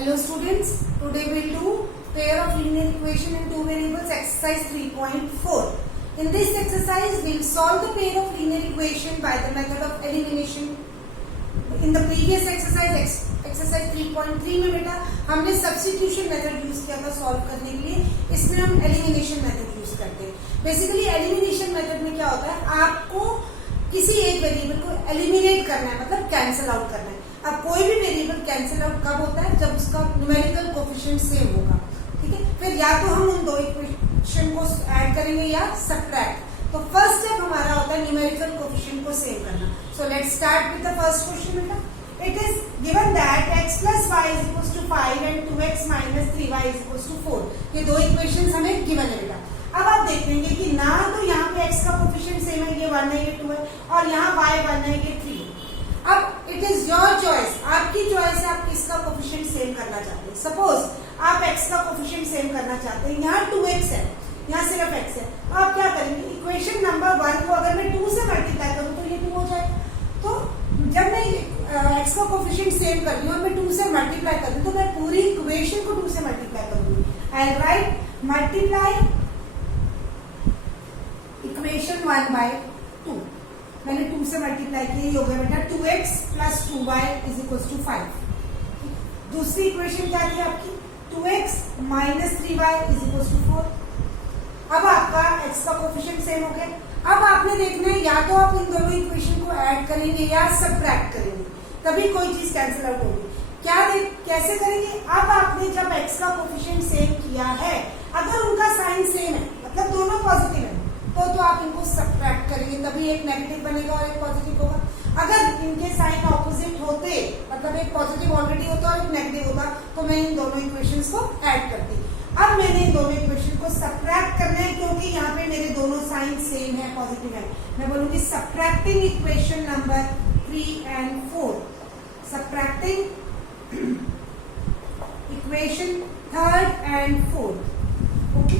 Hello students, today we'll do pair of linear equation in two variables exercise 3.4. In this exercise we'll solve the pair of linear equation by the method of elimination. In the previous exercise 3.3 में बेटा हमने substitution method use किया था solve करने के लिए, इसमें हम एलिमिनेशन मेथड यूज करते हैं। बेसिकली एलिमिनेशन मेथड में क्या होता है, आपको किसी एक वेरिएबल को एलिमिनेट करना है, मतलब कैंसिल आउट करना है। अब कोई भी वेरिएबल कैंसिल आउट कब होता है, जब उसका न्यूमेरिकल कोफिशिएंट सेम होगा, ठीक है। फिर या तो हम उन दो इक्वेशन को ऐड करेंगे या सब्ट्रैक्ट। तो फर्स्ट स्टेप हमारा होता है न्यूमेरिकल कोफिशिएंट को सेम करना। So let's start with the first question बेटा। It is given that x plus y is equals to 5 and 2x minus 3y is equals to 4. ये दो इक्वेशंस हमें गिवन है बेटा। अब आप देखेंगे कि ना तो यहाँ पे x का कोफिशिएंट सेम है, ये 1 है, ये 2 है, और यहाँ y 1 है, ये 3 है। अब इट इज योर चॉइस, आपकी चॉइस है, आप किसका कोफिशिएंट सेम करना चाहते हैं। सपोज आप x का कोफिशिएंट सेम करना चाहते हैं, यहाँ 2x है, यहाँ सिर्फ x है, तो आप क्या करेंगे, इक्वेशन नंबर 1 को अगर मैं 2 से मल्टीप्लाई करूँ तो ये 2 हो जाएगा। तो जब मैं x का कोफिशिएंट सेम कर रही हूँ और मैं 2 से मल्टीप्लाई कर रही हूँ, तो मैं पूरी इक्वेशन को 2 से मल्टीप्लाई करूंगी। आई राइट मल्टीप्लाई इक्वेशन 1 by 2। मैंने 2 से मल्टीप्लाई किया, ये हो गया बेटा 2x plus 2y is equals to 5। दूसरी इक्वेशन क्या थी आपकी, 2x minus 3y is equals to 4। अब आपका x का कोफिशिएंट सेम हो गया। अब आपने देखना है, या तो आप इन दोनों इक्वेशन को ऐड करेंगे या सब्ट्रैक्ट करेंगे, तभी कोई चीज कैंसिल आउट होगी। कैसे करेंगे, अब आपने जब x का कोफिशिएंट सेम किया है, अगर उनका साइन सेम है, मतलब दोनों पॉजिटिव है, तो आप इनको सब्ट्रैक्ट करेंगे, तभी एक नेगेटिव बनेगा और एक पॉजिटिव होगा। अगर इनके साइन ऑपोजिट होते, मतलब एक पॉजिटिव ऑलरेडी होता और एक नेगेटिव होता, तो मैं इन दोनों इक्वेशंस को ऐड करती। अब मैंने इन दोनों इक्वेशन को सब्ट्रैक्ट करना है, क्योंकि यहाँ पे मेरे दोनों साइन सेम है, पॉजिटिव है। मैं बोलूंगी subtracting equation number 3 and 4, subtracting equation 3rd and 4th। Okay,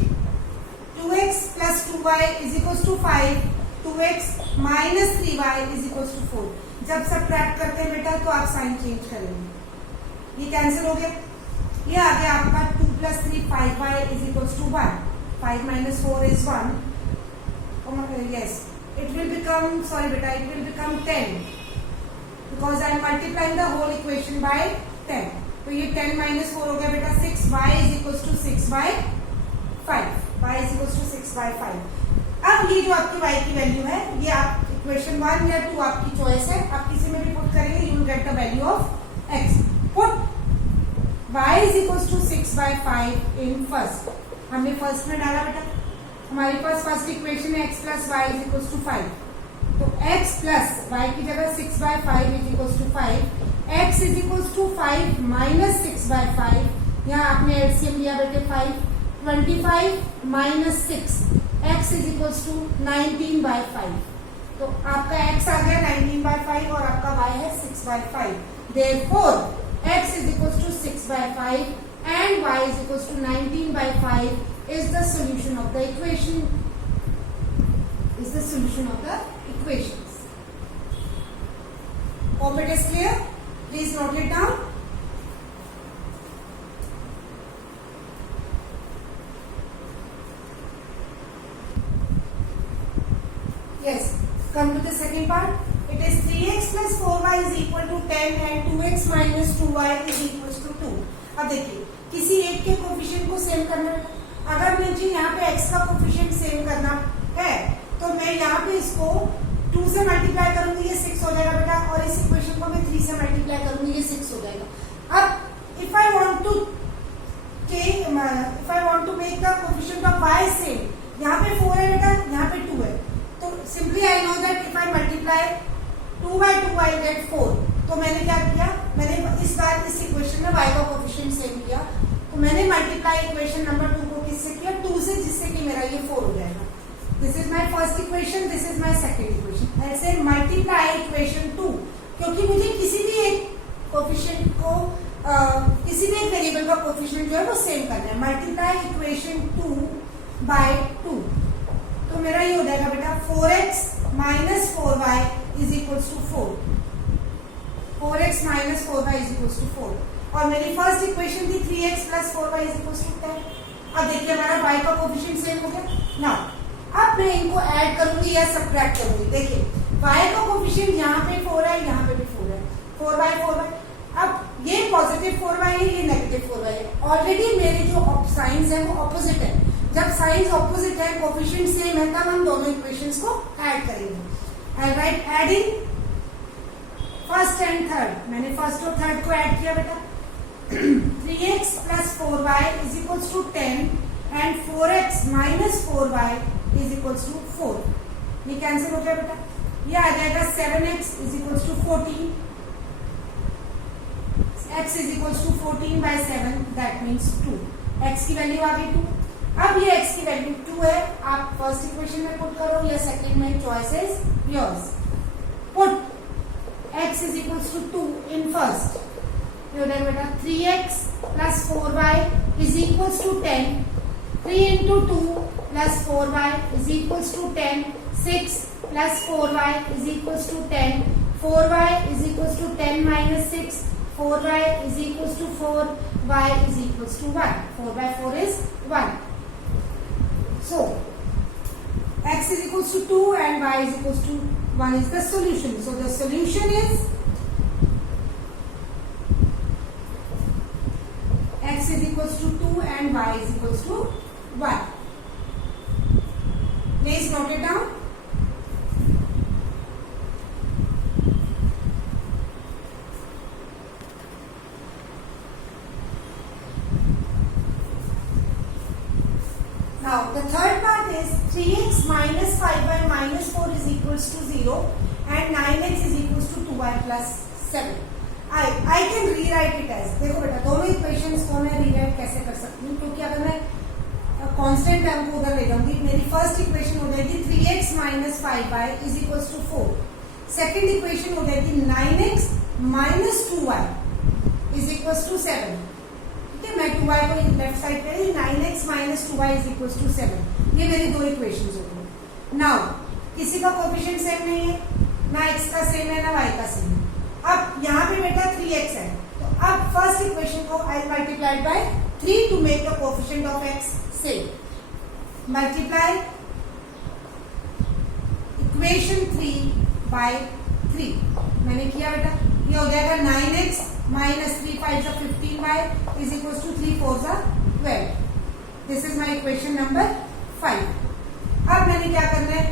2x plus 2y is equals to 5, 2x minus 3y is equals to 4। जब सब्ट्रैक्ट करते हैं बेटा तो आप साइन चेंज करेंगे, ये कैंसिल हो गया, ये आ गया आपका 2 plus 3 5y is equals to 1, 5 minus 4 is 1। yes, it will become, sorry beta, it will become 10 because I am multiplying the whole equation by 10। तो ये 10 minus 4 हो गया बेटा 6y is equals to 6 by 5, y is equals to 6 by 5। अब ये जो आपकी y की वैल्यू है, ये आप इक्वेशन 1 या 2 आपकी चॉइस है, आप किसी में भी पुट करेंगे, you will get the value of x। Put y is equals to 6 by 5 in first। हमने फर्स्ट में डाला बेटा, हमारे पास फर्स्ट इक्वेशन है x plus y is equals to 5। तो x plus y की जगह 6 by 5 is equals to 5, x is equals to 5 minus 6 by 5। यहाँ आपने एलसीएम लिया बेटे 5, 25 minus 6, x is equals to 19 by 5। तो आपका x आ गया 19 by 5 और आपका y है 6 by 5। Therefore x is equals to 6 by 5 and y is equals to 19 by 5 is the solution of the equation, is the solution of the equations। Hope it is clear, please note it down। yes, come to the second part। It is 3x plus 4y is equal to 10 and 2x minus 2y is equals to 2। अब देखिए, किसी एक के coefficient को same करना है। अगर मुझे यहाँ पे x का कोफिशिएंट सेम करना है, तो मैं यहाँ पे इसको 2 से मल्टीप्लाई करूंगी, ये 6 हो जाएगा बेटा, और इस इक्वेशन को मैं 3 से मल्टीप्लाई करूंगी, ये 6 हो जाएगा। अब if I want to make the coefficient of y same, यहाँ पे 4 है बेटा, यहाँ पे 2 है, तो simply I know that if I multiply 2 by 2 I get 4। तो मैंने क्या किया, मैंने इस बार इस इक्वेशन में y का कोफिशिएंट सेम किया, तो मैंने मल्टीप्लाई इक्वेशन नंबर 2 को किससे किया, 2 से, जिससे कि मेरा ये 4 हो जाएगा। This is my first equation, this is my second equation. ऐसे मल्टीप्लाई इक्वेशन 2, क्योंकि मुझे किसी भी एक कोफिशिएंट को किसी भी एक वेरिएबल का कोफिशिएंट जो है वो सेम करना है। मल्टीप्लाई इक्वेशन 2 by 2, तो मेरा ये हो जाएगा बेटा 4x minus 4y is equals to 4। 4x minus 4y is equal to 4, और मेरी फर्स्ट इक्वेशन थी 3x plus 4y is equal to 10। अब देखिए हमारा y का कोफिशिएंट सेम हो गया ना। अब मैं इनको ऐड करूंगी या सब्ट्रैक्ट करूंगी। देखिए y का कोफिशिएंट यहाँ पे 4 है, यहाँ पे भी 4 है, 4y। अब ये पॉजिटिव 4y है, ये नेगेटिव 4y है। ऑलरेडी मेरे जो साइंस है वो ऑपोजिट है। जब साइंस ऑपोजिट है, कोफिशिएंट सेम है, तब हम दोनों इक्वेशंस को ऐड करेंगे। I write adding first and third. मैंने फर्स्ट और थर्ड को ऐड किया बेटा। 3x plus 4y is equals to 10 and 4x minus 4y is equals to 4। ये कैंसिल हो गया बेटा। ये आ जाएगा 7x is equals to 14, x is equals to 14 by 7, that means 2। x की वैल्यू आ गई 2। अब ये x की वैल्यू 2 है, आप फर्स्ट इक्वेशन में पुट करो या सेकंड में, choice is yours. Put x is equals to 2 in first। ये हो जाएगा बेटा 3x plus 4y is equals to 10, 3 into 2 plus 4y is equals to 10, 6 plus 4y is equals to 10, 4y is equals to 10 minus 6, 4y is equals to 4, y is equals to 1, 4 by 4 is 1. So x is equals to 2 and y is equals to 1 is the solution. So the solution is x is equals to 2 and y is equals to 1. Please note it down. Now the third part is 3x minus 5y minus 4 is equals to 0 and 9x is equals to 2y plus 7. I can rewrite it as, देखो बेटा दोनों equations को मैं rewrite कैसे कर सकती हूँ, क्योंकि अगर मैं कांस्टेंट टर्म को उधर ले जाऊंगी, मेरी फर्स्ट इक्वेशन हो जाएगी 3x minus 5y is equals to 4। Second equation हो जाएगी 9x minus 2y is equals to 7। ठीक है, मैं 2y को लेफ्ट साइड पे, 9x minus 2y is equals to 7। ये मेरी दो इक्वेशंस हो गई। नाउ किसी का कोएफिशिएंट सेम नहीं है, ना x का सेम है ना y का सेम है। अब यहाँ पे बेटा 3x है, तो अब फर्स्ट इक्वेशन को I multiplied by 3 to make the coefficient of x same. Multiply equation 3 by 3 मैंने किया बेटा। ये हो जाएगा 9x minus 3 5 15y is equal to 3 4 12। This is my equation number 5। अब मैंने क्या करना है,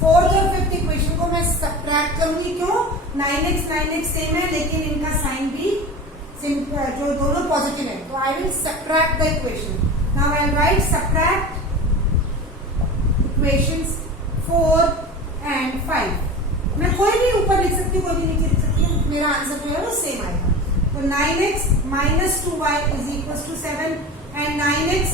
फोर्थ और फिफ्थ इक्वेशन को मैं सब्ट्रैक्ट करूंगी। क्यों? 9x सेम है, लेकिन इनका साइन भी जो दोनों पॉजिटिव है, तो I will subtract the equation. Now I will write subtract equations 4 and 5। मैं कोई भी ऊपर लिख सकती हूँ, कोई भी नीचे लिख सकती हूँ, मेरा आंसर जो है वो सेम आएगा। तो 9x minus 2y is equal to 7 and 9x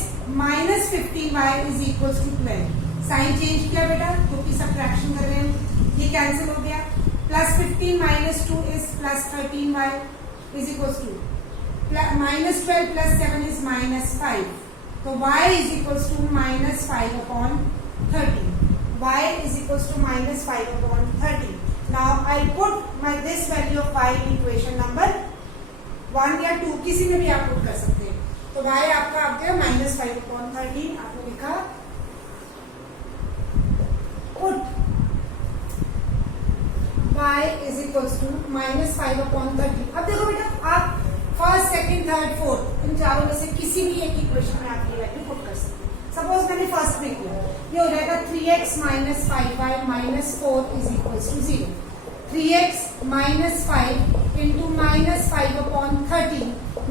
minus 15y is equal to 12। Sign change किया बेटा, क्योंकि सब्ट्रैक्शन कर रहे हैं, ये कैंसिल हो गया। Plus 15 minus 2 is plus 13y is equal to minus 12 plus 7 is minus 5। तो y is equal to minus 5 upon 13। y is equal to minus 5 upon 13। Now I put my this value of y in equation number 1 या 2, किसी में भी आप put कर सकते हैं। तो y आपका आ गया माइनस 5 अपॉन 13। आपने लिखा put y is equals to minus 5 upon 30। अब देखो बेटा, आप फर्स्ट सेकंड थर्ड फोर्थ इन चारों में से किसी भी एक इक्वेशन में आप ये वैल्यू पुट कर सकते हैं। सपोज मैंने फर्स्ट में किया, ये हो जाएगा 3x minus 5y minus 4 is equals to 0। 3x minus 5 into minus 5 upon 30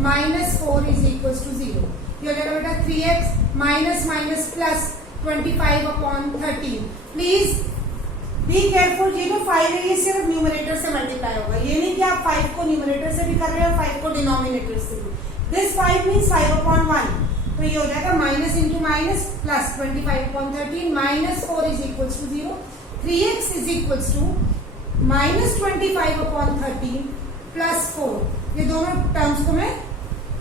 minus 4 is equals to 0। ये हो जाएगा बेटा 3x minus minus plus 25 upon 13। Please be careful, ये जो 5 है ये सिर्फ न्यूमरेटर से मल्टीप्लाई होगा, ये नहीं कि आप 5 को न्यूमरेटर से भी कर रहे हो, 5 को डिनोमिनेटर से भी। दिस 5 मीन्स 5 अपॉन 1, तो ये हो जाएगा minus into minus plus 25 upon 13 minus 4 is equal to 0। 3x is equal to minus 25 upon 13 plus 4। ये दोनों टर्म्स को मैं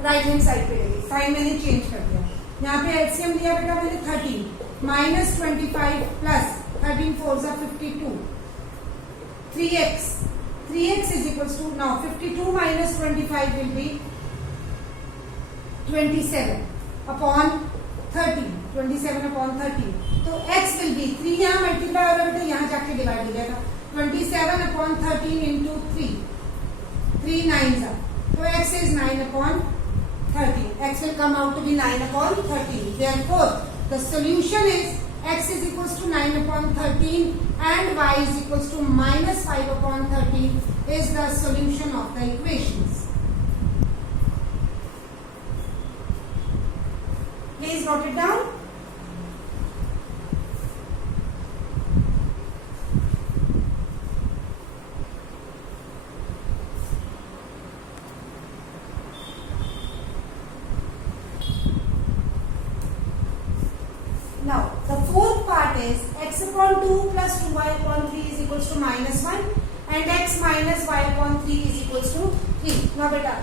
राइट हैंड साइड पे ले गई, साइन मैंने चेंज कर दिया। यहाँ पे एलसीएम दिया बेटा मैंने 13 minus 25 plus 13 4 52। 3x 3x is equals to, now 52 minus 25 will be 27 upon 13. 27 upon 13. तो x will be 3 यहाँ मल्टीप्लाई हो रहा है, यहाँ जाके डिवाइड हो जाएगा. 27 upon 13 into 3. 3 9s are. So x is 9 upon 13. X will come out to be 9 upon 13. Therefore, the solution is x is equals to 9 upon 13 and y is equals to minus 5 upon 13 is the solution of the equations. Please note it down. Now, the fourth part is x upon 2 plus 2y upon 3 is equals to minus 1 and x minus y upon 3 is equals to 3. Now, beta,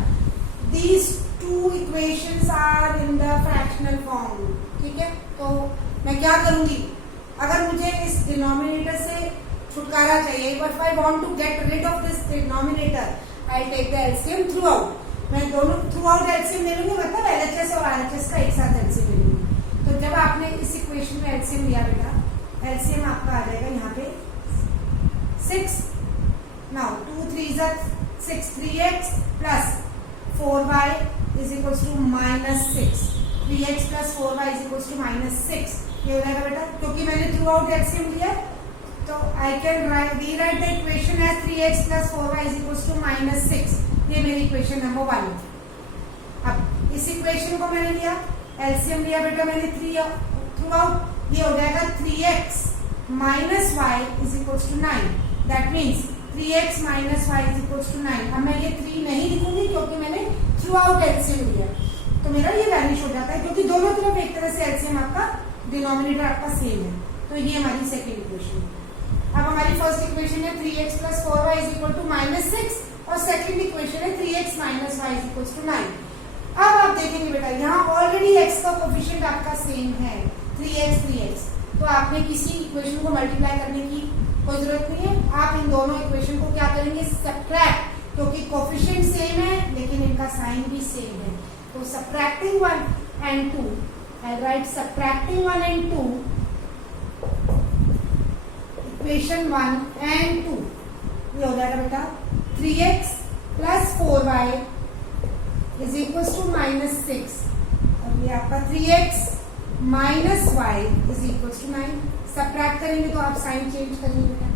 these two equations are in the fractional form. ठीक है, तो मैं क्या करूंगी, अगर मुझे इस denominator से छुटकारा चाहिए, but if I want to get rid of this denominator, I'll take the LCM throughout. मैं दोनों throughout LCM ले लूंगी, मतलब LHS और RHS का एक साथ LCM ले लूंगी. तो जब आपने इस इक्वेशन में एलसीएम लिया बेटा, एलसीएम आपका आ जाएगा यहाँ पे 6. Now 2 3 6, 3x plus 4y is equals to minus 6. 3x plus 4y is equals to minus 6. ये हो जाएगा बेटा, क्योंकि मैंने थ्रू आउट एलसीएम लिया, तो I can rewrite the equation as 3x plus 4y is equals to minus 6. ये मेरी इक्वेशन नंबर 1 है. अब इस इक्वेशन को मैंने लिया, एलसीएम लिया बेटा मैंने 3 थ्रू आउट, ये हो जाएगा 3x minus y is equals to 9. That means 3x minus y is equals to 9. अब मैं ये 3 नहीं लिखूंगी क्योंकि मैंने थ्रू आउट एलसीएम लिया, तो मेरा ये वैनिश हो जाता है, क्योंकि दोनों तरफ एक तरह से एलसीएम आपका डिनोमिनेटर आपका सेम है. तो ये हमारी सेकेंड इक्वेशन. अब हमारी फर्स्ट इक्वेशन है 3x plus 4y is equal to minus 6 और सेकेंड इक्वेशन है 3x minus y is equals to 9. अब आप देखेंगे बेटा, यहाँ ऑलरेडी x का कोफिशिएंट आपका सेम है 3x, तो आपने किसी इक्वेशन को मल्टीप्लाई करने की कोई जरूरत नहीं है. आप इन दोनों इक्वेशन को क्या करेंगे, सबट्रैक्ट, क्योंकि कोफिशिएंट सेम है लेकिन इनका साइन भी सेम है. तो subtracting 1 and 2, I write subtracting 1 and 2, equation 1 and 2, ये हो जाएगा बेटा 3x plus 4y is equal to minus 6. अब ये आपका 3x minus y is equal to 9. Subtract करेंगे तो आप साइन चेंज करेंगे बेटा,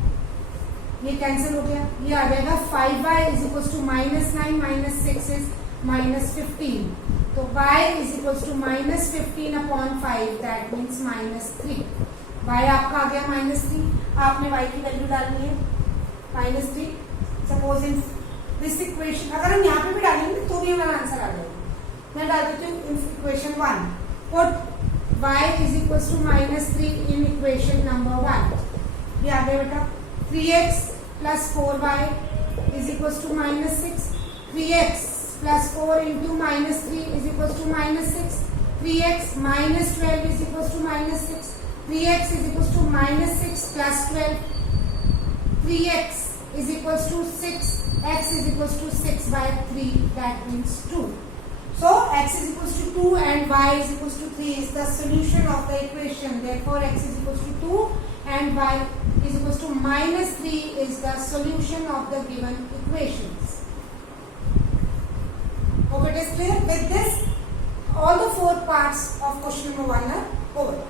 ये कैंसिल हो गया, ये आ जाएगा 5y is equal to minus 9 minus 6 is minus 15. तो y is equal to minus 15 upon 5, that means minus 3. y आपका आ गया माइनस 3. आपने y की वैल्यू डालनी है minus 3. Suppose in this equation, अगर हम यहाँ पे भी डालेंगे तो भी हमारा आंसर आ जाएगा. मैं डाल देती हूँ equation 1. Put y is equal to minus 3 in equation number 1. ये आ गया बेटा 3x plus 4y is equal to minus 6. 3x plus 4 into minus 3 is equal to minus 6. 3x minus 12 is equal to minus 6. 3x is equal to minus 6 plus 12. 3x is equals to 6, x is equals to 6 by 3, that means 2. So x is equals to 2 and y is equals to 3 is the solution of the equation. Therefore x is equals to 2 and y is equals to minus 3 is the solution of the given equations. Hope it is clear. With this, all the 4 parts of question number 1 are over.